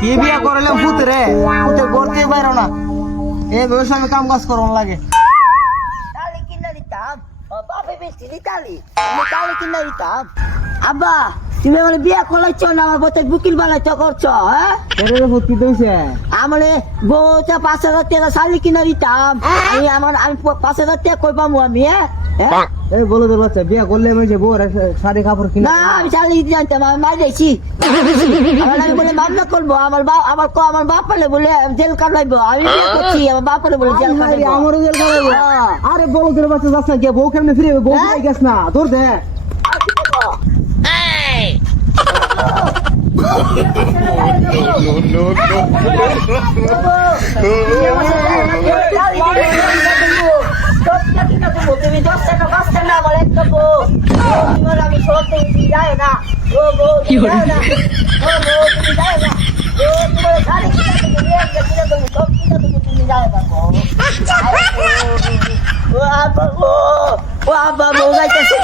কি বিয়া করলে ভূত রে ভূতে করতে পারো না এই বয়সে আমি কাম কাজ করন লাগে তালি কিনা দিতাম বাপে বেশি দিতালি আমি তালি কিনা দিতাম আব্বা তুমি আমার বিয়া করলাইছ না আমার বতে বুকিল বানাইছ করছো হ্যাঁ রে ভূত কি দইছে আমারে বউটা 5,000 টাকা শালি কিনা দিতাম আমি 5,000 টাকা কই পামু আমি হ্যাঁ এই বলো তো বাচ্চা বিয়া করলে আমি যে বউর শাড়ি কাপড় কিনা না আমি শালি দিতে জানতাম আমি মার দিয়েছি আমি বলে মামলা করবো আমার বাপ পালে বলে জেল কাটাইবো আমি বিয়ে করছি আমার বাপ পালে বলে জেল কাটাইবো আমারও জেল কাটাইবো আরে বলো তো বাচ্চা যাচ্ছে কি বউ কেমনে ফিরে বউ ফিরে গেছ না তোর দে তুমি 10 টাকা 5 টাকা আমার এক দেবো আমি সরতে যাই না ও বউ তুমি যাই না ও বউ তুমি যাই না ও তোমার শাড়ি কিনা তুমি সব কিনা তুমি যাই না ও আব্বা বউ যাইতেছে